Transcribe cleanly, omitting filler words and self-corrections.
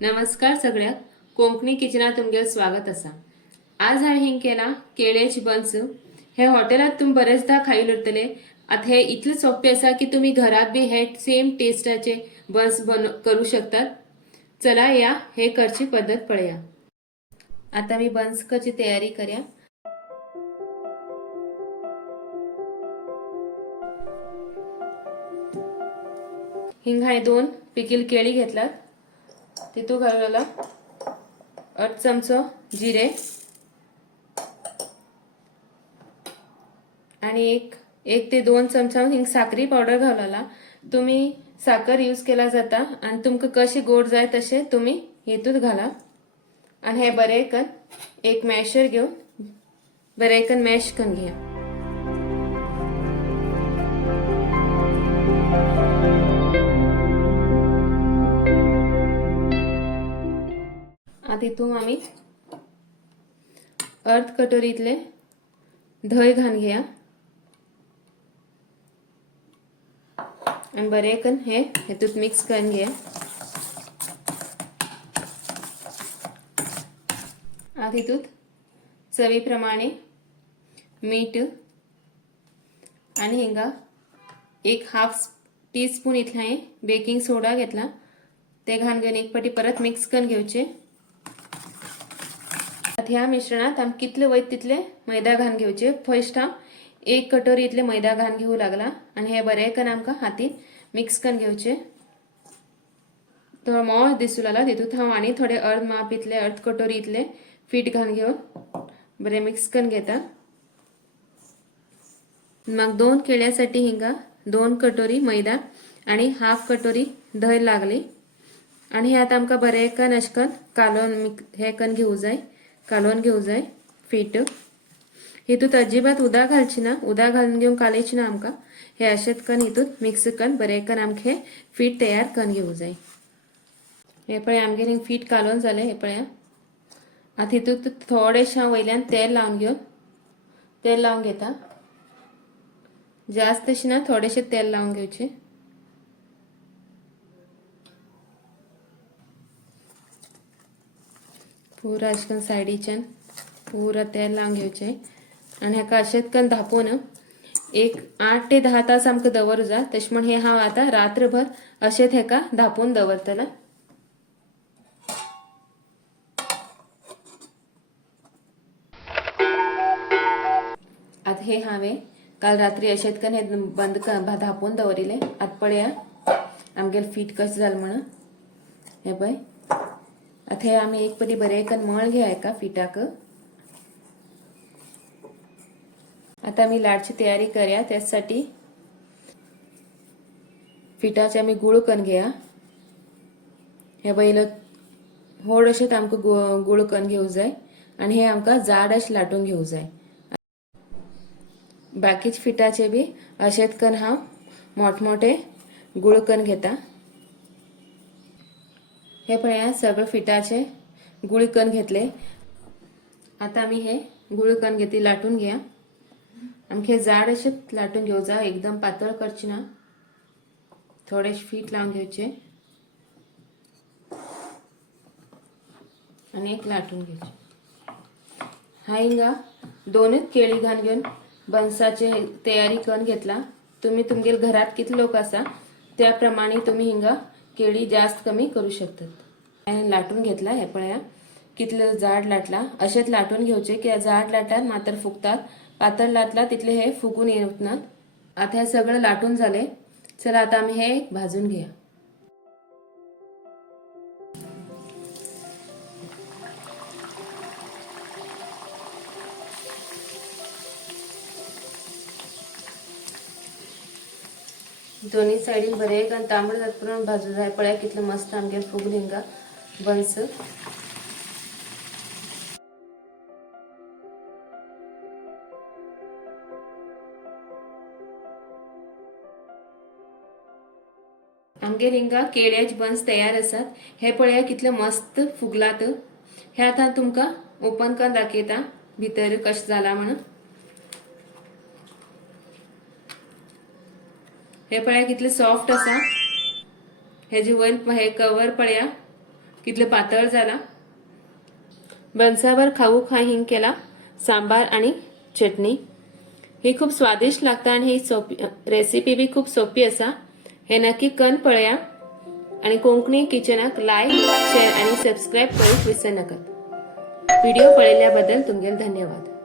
नमस्कार सगळ्याक कोंकणी किचनात तुमगेर स्वागत असा। आज हांवें हिंग केला केळ्याची बन्स। हे हॉटेलात तुम्ही बरेचदा खायला उरतले। आता हे इतले सोपे असा की तुम्ही घरात बी हे सेम टेस्टाचे बन्स करू शकतात। चला या हे करची पद्धत पळया। आता मी बन्स करची तयारी करया। हिंग हांवें 2 पिकील केळी घेतल्यात। तितून घालूला 8 चमचो जिरे आणि एक ते 2 चमचा हिंग साखरी पावडर घालला। तुम्ही साखर यूज केला जाता आणि तुमका कशी गोड जाय तसे तुम्ही हेतूत घाला। आणि हे बरे कन एक मॅशर घेऊन बरे कन मॅश करून घ्या। आता इतून आम्ही अर्ध कटोरीतले दही घालून घ्या आणि बरे कन हे हेतूत मिक्स करून घ्या। आता इतूत चवीप्रमाणे मीठ आणि हिंगा एक हाफ टीस्पून इतला बेकिंग सोडा घेतला ते घालून घेऊन एक पटी परत मिक्स करून घेऊचे। आता ह्या मिश्रणात आम कितले वैत तितले मैदा घालून घेऊचे। फर्स्ट हांव 1 कटोरी इतले मैदा घालून घेऊ लागला आणि हे बरे कन आमका हातीन मिक्स करून घेऊचे। थोडं मॉळ दिसू लागला तितूत हांव आणि थोडे अर्ध माप इतले अर्ध कटोरी इतले पीठ घालून घेऊन बरे मिक्स करून घेता। मग 2 केळ्यासाठी हिंगा 2 कटोरी मैदा आणि हाफ कटोरी दही लागली आणि हे आता आमका बरे कन अशकन कालोन हे कन घेऊ जाय कालोन घेऊ जाय पीठ। हितूत अजिबात उदा घालची ना, उदा घालून घेऊन कालायची ना आमका। हे अशेत कन हितूत मिक्स कन बरे कन आमके पीठ तयार करून घेऊ जाय। हे पळय आमगे हिंग पीठ कालोन जाले। हे पळया आता हितूत थोडेशा वयल्यान तेल लावून घेऊन तेल लावून घेता। जास्त ना थोडेसे तेल लावून घ्यायचे। पूरा अशकन साइडीच्यान पूरा तेल लावून घ्यायचे आणि हेका अशेत कन धापून एक 8 ते 10 तास आमका दवरू जा। तश म्हण हे हांव आता रात्रभर अशेत हेका धापून दवरतला। आता हे हांवें काल रात्री अशेत कन हे बंद धापून दवरिले। आता पळया आमगेल पीठ कशें जालें म्हणून। हे पळय आता हे आम्ही एक पटी बरे कन मळ घ्या एका पिठाक। आता आम्ही लाडची तयारी करूया। त्यासाठी पिठाचे आम्ही गुळ कन घ्या। हे बैल होड अशेत आमका गुळ कन घेऊ जाय आणि हे आमका जाड अशे लाटून घेऊ जाय। बाकीच पिठाचे बी अशेत कन हांव मोठमोठे गुळ कन घेता। हे पळया सगळे पिठाचे गुळ कन घेतले। आता आम्ही हे गुळ कन घेतली लाटून घ्या। आमके जाड असे लाटून घेऊ जा, एकदम पातळ करची ना। थोडेसे पीठ लावून घ्यायचे आणि एक लाटून घ्यायचे। हा हिंगा 2 केळी घालून घेऊन बन्साचे तयारी करून घेतला। तुम्ही तुमगेल घरात किती लोक असा त्याप्रमाणे तुम्ही हिंगा केळी जास्त कमी करू शकतात। लाटून घेतला। हे पळया कितलं जाड लाटला। अशेच लाटून घ्यायचे की जाड लाटात मात्र फुगतात, पातळ लाटला तितले हे फुगून येत नात। आता हे सगळं लाटून झाले। चला आता आम्ही हे भाजून घेऊया। दोन्ही साइडीन बरे कन तांबड जातपर्यंत भाजू जाय। पळया कितलं मस्त आमगे फुगले हिंगा बन्स। आमगे हिंगा केळ्याचे बन्स तयार असतात। हे पळया कितलं मस्त फुगलात। हे आता तुमका ओपन करून दाखयता भितर कश झाला म्हणून। हे पळया कितले सॉफ्ट असा। हे जे वयर हे कवर पळया कितलं पातळ जाला. बंसावर खाऊ खा हिंग केला सांबार आणि चटणी. ही खूप स्वादिष्ट लागता आणि ही सोपी रेसिपी बी खूप सोपी असा. हे नक्की कन पळया आणि कोंकणी किचनाक लाईक शेअर आणि सबस्क्राईब करूक विसरू नका. व्हिडिओ पळयल्याबद्दल तुमगेल धन्यवाद.